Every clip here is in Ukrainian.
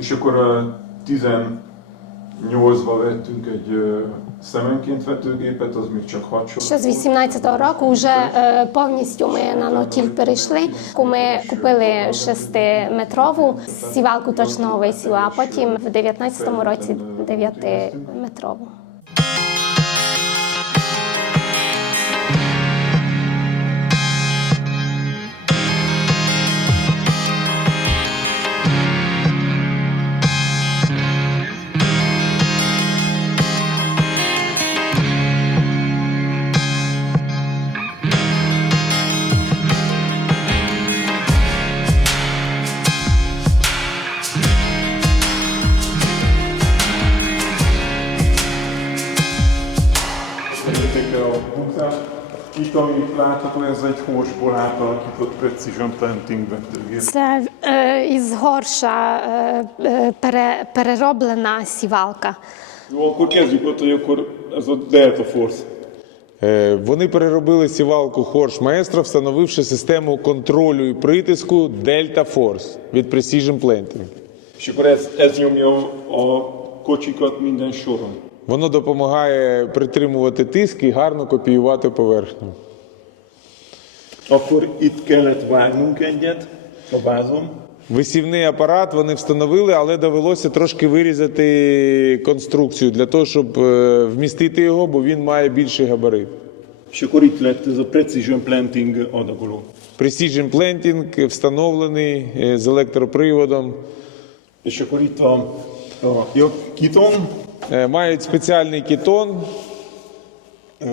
És akkor a 18-ba vettünk egy szemenként vetőgépet, az még csak 6 sor. Ще з 18-го року вже е, повністю ми на нотіль перейшли. Ми купили 6-метрову сівалку точного висіла, а потім в 19-му році 9-метрову. Ez egy hósból átalakított Precision Planting vetőgép. Це е, із горша е, е, пере, перероблена сівалка. Jó, akkor kezdjük ott, hogy akkor ez a Delta Force. Е, Вони переробили сівалку Horsch Maestro, встановивши систему контролю і притиску Delta Force від Precision Planting. És akkor ez, ez nyomja a kocsikat minden soron. Воно допомагає притримувати тиск і гарно копіювати поверхню. Akkor itt kellett vágnunk egyet a vázon, Висівний апарат вони встановили, але довелося трошки вирізати конструкцію для того, щоб е, вмістити його, бо він має більший габарит. és akkor itt lett ez a Precision Planting adagoló. Precision Planting встановлений е, з електроприводом. És akkor itt a, a ja, kiton, Е, Мають спеціальний кітон, ö,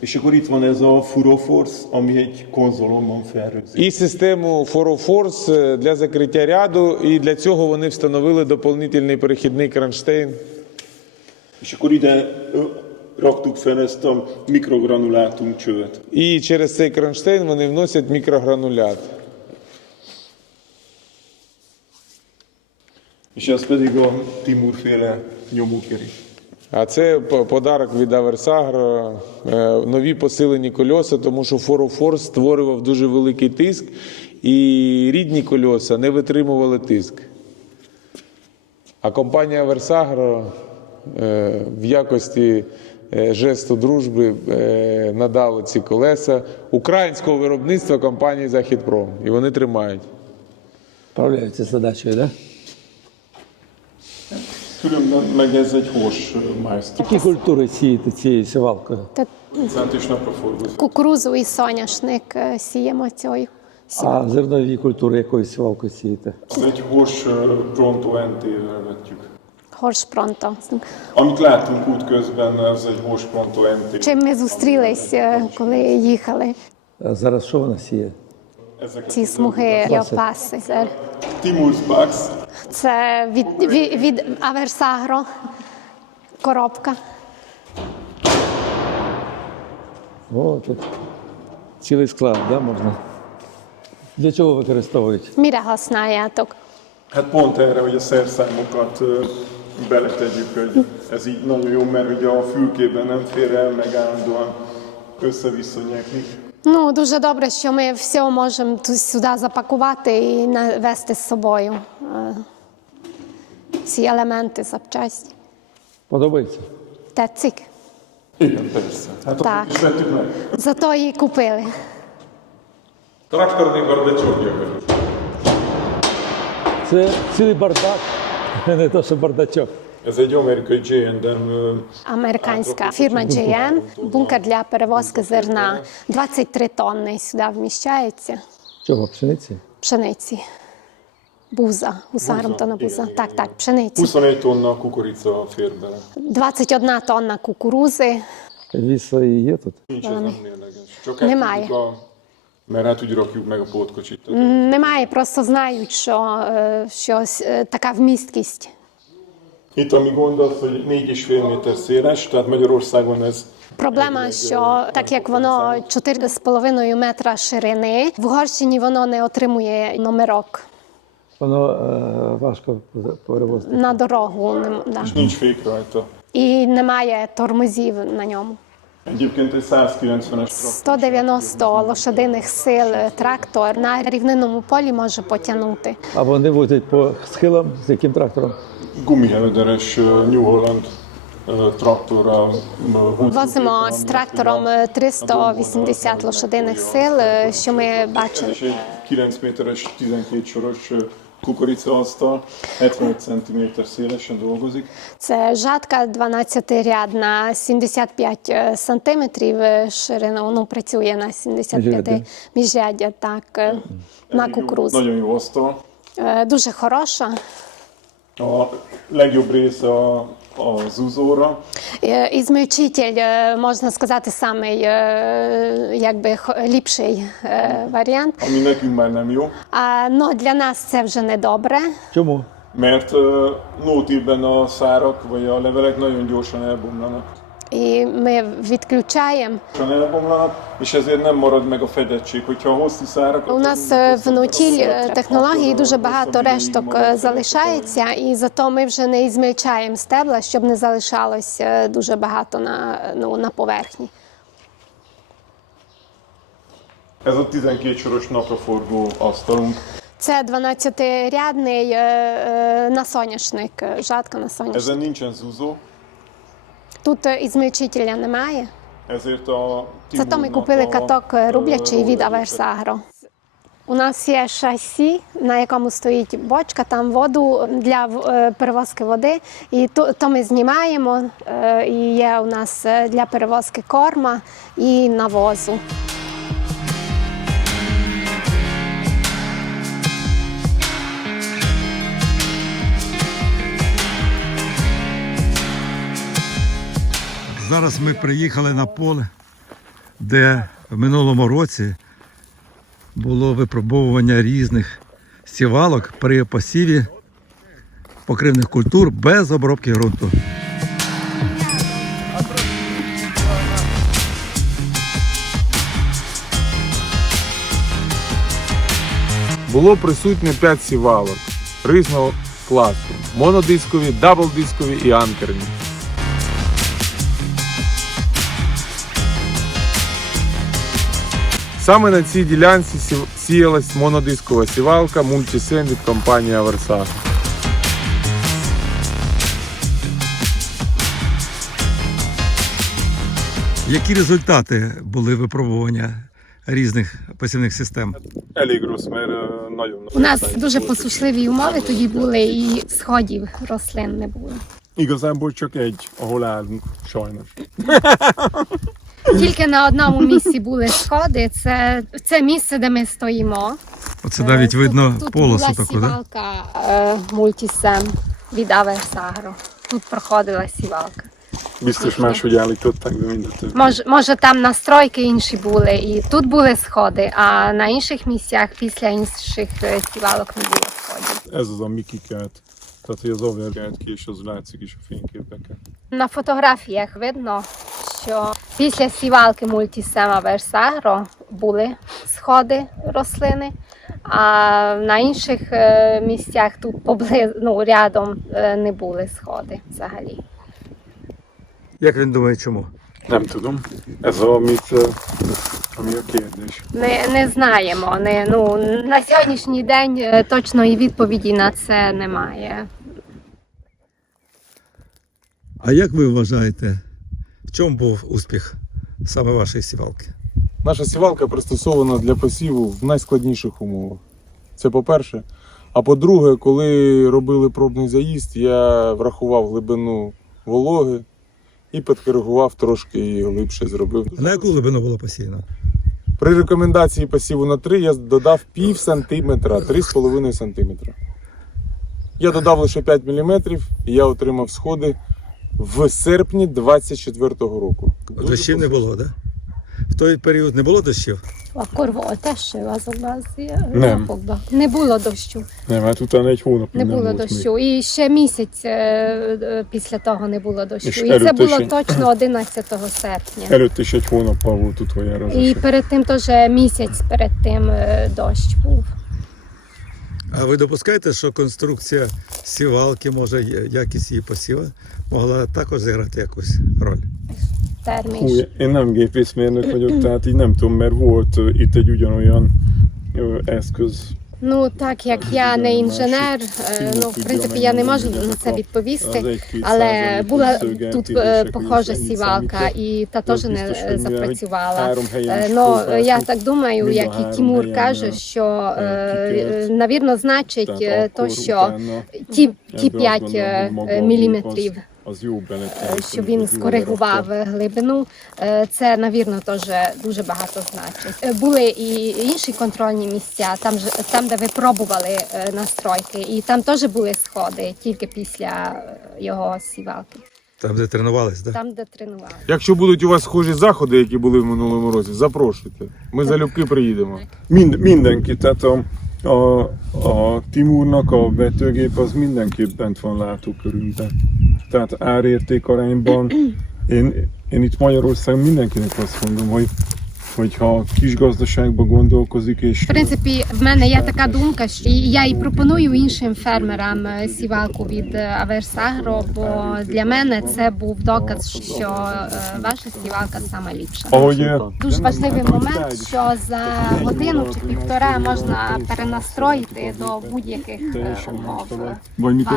és akkor itt van ez a Furoforce, ami egy konzolon van felrögzítve. і систему е, для закриття ряду. І для цього вони встановили доповнительний перехідний кронштейн. És akkor ide raktuk fel ezt a mikrogranulátum csövet. І через цей кронштейн вони вносять мікрогранулят. És ez pedig a Timur féle nyomókeri. А це подарок від Аверсагро, е, нові посилені кольоса, тому що Форофорс створював дуже великий тиск, і рідні кольоса не витримували тиск. А компанія Аверсагро е, в якості е, жесту дружби надала ці колеса українського виробництва компанії Західпром. І вони тримають. Справляються з задачею, да? Különben meg ez egy hors májsztor. Які культури сіяти цією сівалкою? Та кукурузу і соняшник е, сіємо цією. А зернові культури якою сівалкою сієте? Ez egy hors ö, vettük. Горш пронто. Amit láttunk útközben, ez egy hors Pronto NT. Чим ми зустрілись, е, коли їхали А зараз що вона сіє? Ezeket ці смуги Йопаси. Це, Timur's Bugs, це від, від, від Аверсагро коробка. О, тут цілий склад, да, можна. Для чого використовують? Mire használjátok? Hát pont erre, hogy a szerszámokat ö, beletegyük, hogy ez így nagyon jó, mert ugye a fülkében nem fér el, meg állandóan össze-vissza nyeklik. Ну, дуже добре, що ми все можемо тут сюди запакувати і навести з собою. е, Всі елементи, запчасті. Подобається? Igen, persze. Hát Так. Зато її купили. Тракторний бардачок, я кажу. Це цілий бардак, не то, що бардачок. Американська фірма GM, бункер для перевозки зерна. 23 тонни сюди вміщається. Чого, пшениці? Пшениці. Буза, гусаром буза. Так, так, пшениці. 21 tonna kukorica fér 21 тонна кукурузи. Віз свої є тут? Tehát Немає, просто знають, що, е, що е, така вмісткість. Itt ami gond az, hogy 4,5 méter széles, tehát Magyarországon ez Проблема, що так як воно 4,5 метра ширини, в Угорщині воно не отримує номерок Воно е, важко перевозити. на дорогу. нем- да. nincs fék rajta. І немає тормозів на ньому. Egyébként egy 190-es 190 лошадиних сил трактор на рівнинному полі може потягнути. А вони возять по схилам з яким трактором? Ö, New Holland húzzuk Возимо з трактором a- 380 лошадиних сил, е, що ми бачили. is egy 9 méteres, 12 soros ö, kukoricaasztal, 75 cm szélesen dolgozik. Це жатка 12-рядна, 75 сантиметрів ширина, ну, працює на 75 Міжряддя. так, е, на. Е, Дуже хороша. A legjobb rész a, a zuzóra, Е, Ізмельчитель, е, можна сказати, самий е, якби ліпший е, варіант. ami nekünk már nem jó, А но для нас це вже не добре. Чому? mert nótívben a szárak vagy a levelek nagyon gyorsan elbomlanak. І ми відключаємо. Gyorsan elbomlanak, és ezért nem marad meg a fedettség. Hogyha a. У нас е, в нутіль е, технології дуже багато решток е, залишається, і зато ми вже не ізмельчаємо стебла, щоб не залишалось дуже багато на, ну, на поверхні. Ez a 12 soros napraforgó asztalunk. Це 12-рядний е, е, на соняшник, е, жатка на соняшник. Ezen nincsen zuzó, Тут і ізмельчителя немає. Зато ми купили каток рублячий від Аверсагро. У нас є шасі, на якому стоїть бочка, там воду для е, перевозки води. І то, то ми знімаємо. е, І є у нас е, для перевозки корма і навозу. Зараз ми приїхали на поле, де в минулому році було випробовування різних сівалок при посіві покривних культур без обробки ґрунту. Було присутнє 5 сівалок різного класу: монодискові, даблдискові і анкерні. Саме на цій ділянці сіялась монодискова сівалка мультисем від компанії Аверсаг. Які результати були випробування різних посівних систем? Nagyon У нас дуже посушливі умови тоді були, і сходів рослин не було. Igazából csak egy, ahol állunk, sajnos. Тільки на одному місці були сходи. Це, це місце, де ми стоїмо. Оце навіть Тут- видно тут полосу була таку, да? сівалка е, мультісем від Аверсагро. Тут проходила сівалка. Biztos máshogy állították, de mindent. Може, може там настройки інші були, і тут були сходи, а на інших місцях після інших е, сівалок не було сходів. Ez az a tehát hogy az overgelt ki, és az látszik is a fényképeken. На фотографіях видно, що після сівалки мультісема Версагро були сходи рослини, а на інших місцях тут поблизу ну, рядом не були сходи взагалі. Як він думає, чому? Nem tudom. Ez a, ami. Не, не знаємо. Не, ну, на сьогоднішній день е, точної відповіді на це немає. А як ви вважаєте, в чому був успіх саме вашої сівалки? Наша сівалка пристосована для посіву в найскладніших умовах. Це по-перше. А по-друге, коли робили пробний заїзд, я врахував глибину вологи і підкоригував трошки її глибше зробив. На яку глибину було посіяно? При рекомендації посіву на 3 я додав пів сантиметра, 3,5 сантиметра. Я додав лише 5 мм і я отримав сходи в серпні 24-го року. Дощів не було, так? Да? В той період не було дощів? А корво теж азобазія. Нем. Не було дощу. Hát utána egy hónapig Не було дощу. І ще місяць е, е, після того не було дощу. І ж І це Ерю було точно 11 серпня. Is egy hónappal volt utoljára az І eső. перед тим теж місяць перед тим е, дощ був. А ви допускаєте, що конструкція сівалки, може, я- якість її посіва, могла також зіграти якусь роль? Termés. Hú, én nem gépészmérnök vagyok, tehát így nem tudom, mert volt itt egy ugyanolyan ö, eszköz. Ну, так як я не інженер, е, ну, в принципі, я не можу на це відповісти. Але була тут е, похожа сівалка, і та теж не е, запрацювала. Е, Ну, я так думаю, як і Тімур каже, е, що е, е, навірно значить е, то, що ті, ті ebből azt 5 gondolom, hogy maga a gép міліметрів. Е, beletelt, Що він скоригував глибину, Е, це навірно теж дуже багато значить. Е, Були і інші контрольні місця, там там, де ви пробували е, настройки, і там теж були сходи тільки після е, його сівалки, Там, де тренувались, так? там, де тренували. Якщо будуть у вас схожі заходи, які були в минулому році, запрошуйте. Ми залюбки приїдемо. Mindenki, tehát a, a, a Timurnak a vetőgép az mindenképp bent van látókörünkben. Tehát árérték arányban én, én itt Magyarországon mindenkinek azt mondom, hogy hogyha kis gazdaságba gondolkozik, és В принципі, в мене є така думка, що я і пропоную іншим фермерам е, сівалку від е, Аверсагро, бо для мене це був доказ, що е, ваша сівалка сама ліпша. ahogy ö, Дуже важливий момент, що за годину чи півтора можна перенастроїти до будь-яких умов.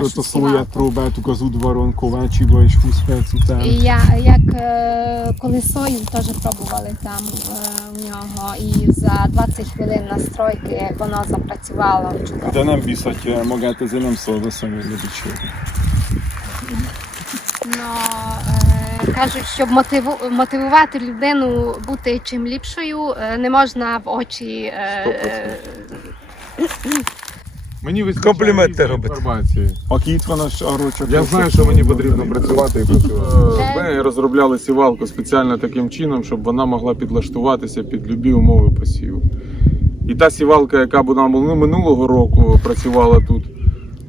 ott a szóját szivárgó. próbáltuk az udvaron Kovácsiba, és 20 perc után я як е, коли сою теж пробували там е, у нього, і за 20 хвилин настройки воно запрацювало Де нам бісать могати за ним слово самі a. Ну, е, кажуть, щоб мотиву, мотивувати людину бути чим ліпшою, е, не можна в очі. Е, Мені вистачає Компліменти різної робите. інформації. Itt van, az Я знаю, що мені потрібно працювати і працювати. Ми розробляли сівалку спеціально таким чином, щоб вона могла підлаштуватися під любі умови посіву. І та сівалка, яка була минулого року працювала тут,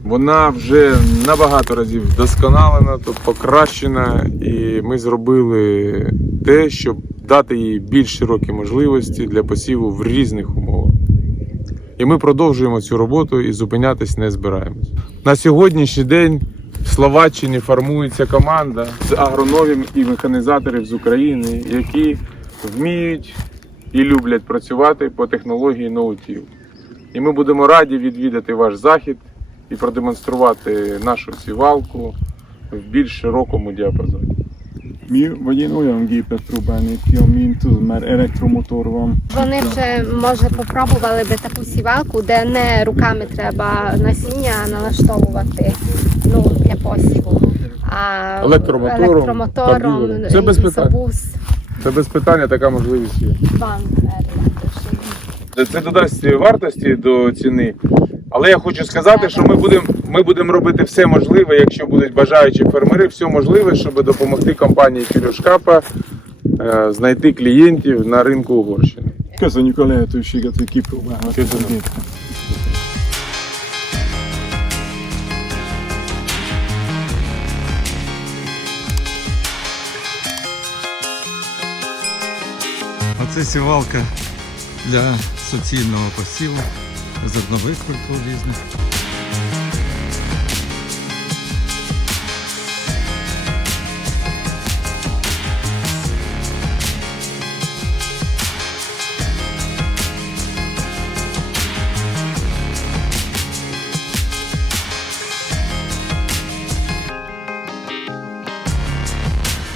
вона вже набагато разів вдосконалена, тобто покращена, і ми зробили те, щоб дати їй більш широкі можливості для посіву в різних умовах. І ми продовжуємо цю роботу і зупинятись не збираємось. На сьогоднішній день в Словаччині формується команда з агрономів і механізаторів з України, які вміють і люблять працювати по технології ноутів. І ми будемо раді відвідати ваш захід і продемонструвати нашу сівалку в більш широкому діапазоні. Mi, vagy én olyan gépet próbálnék ki, amin tudom, már elektromotor van. Вони вже може попробували би таку сівалку, де не руками треба насіння налаштовувати ну, для посіву. А Електромотором, електромотором комп'ютером. Це без питань. ізобус, Це без питання така можливість є. ван, Це додасть вартості до ціни. Але я хочу сказати, що ми будемо ми будемо робити все можливе, якщо будуть бажаючі фермери, все можливе, щоб допомогти компанії Кірюшкапа е, знайти клієнтів на ринку Угорщини. Köszönjük a lehetőséget, hogy kipróbálhatjuk a Köszönöm. Оце сівалка для суцільного посіву, зернових культур різних.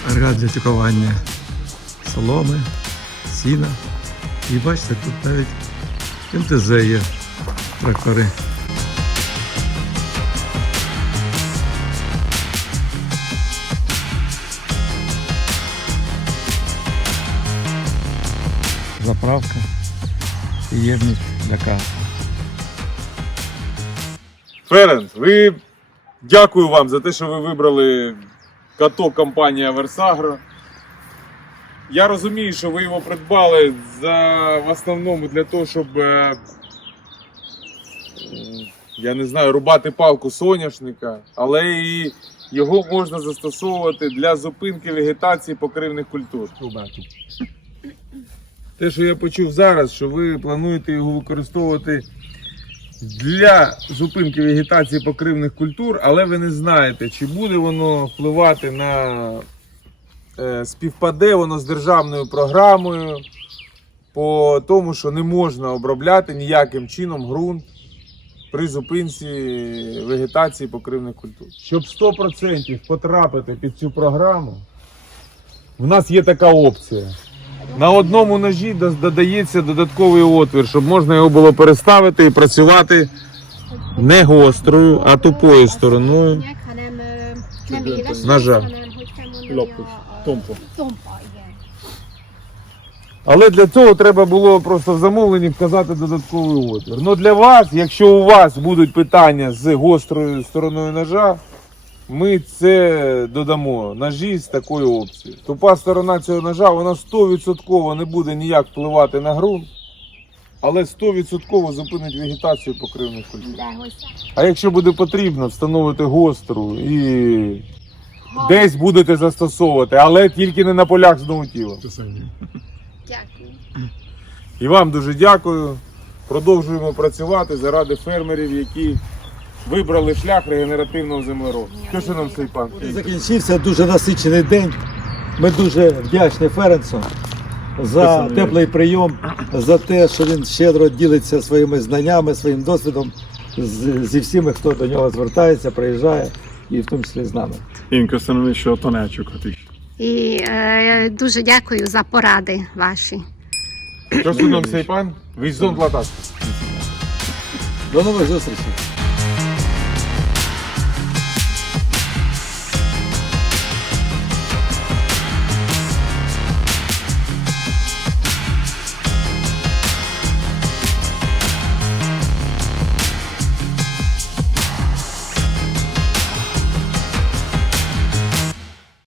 Агрегат для тюкування соломи, сіна. І бачите, тут навіть МТЗ є трактори. Заправка і ємність для кави. Ференц, ви дякую вам за те, що ви вибрали каток компанії Аверсагро. Я розумію, що ви його придбали за, в основному для того, щоб е, я не знаю, рубати палку соняшника, але і його можна застосовувати для зупинки вегетації покривних культур. Те, що я почув зараз, що ви плануєте його використовувати для зупинки вегетації покривних культур, але ви не знаєте, чи буде воно впливати на е, співпаде воно з державною програмою по тому, що не можна обробляти ніяким чином ґрунт при зупинці вегетації покривних культур. Щоб 100% потрапити під цю програму, в нас є така опція. На одному ножі додається додатковий отвір, щоб можна його було переставити і працювати не гострою, а тупою стороною. hanem ö, Але для цього треба було просто в замовленні вказати додатковий отвір. Ну для вас, якщо у вас будуть питання з гострою стороною ножа, ми це додамо ножі з такою опцією. Тупа сторона цього ножа, вона 100% не буде ніяк впливати на ґрунт, але 100% зупинить вегетацію покривних культур. А якщо буде потрібно, встановити гостру і десь будете застосовувати, але тільки не на полях знову тіла. Дякую. І вам дуже дякую. Продовжуємо працювати заради фермерів, які вибрали шлях регенеративного землеробства. Що ще нам цей пан? Закінчився дуже насичений день. Ми дуже вдячні Ференцу за теплий прийом, за те, що він щедро ділиться своїми знаннями, своїм досвідом з- зі всіми, хто до нього звертається, приїжджає, і в тому числі з нами. Én köszönöm is a tanácsokat is. І е, дуже дякую за поради ваші. Що нам цей пан? Візон. До нових зустрічей!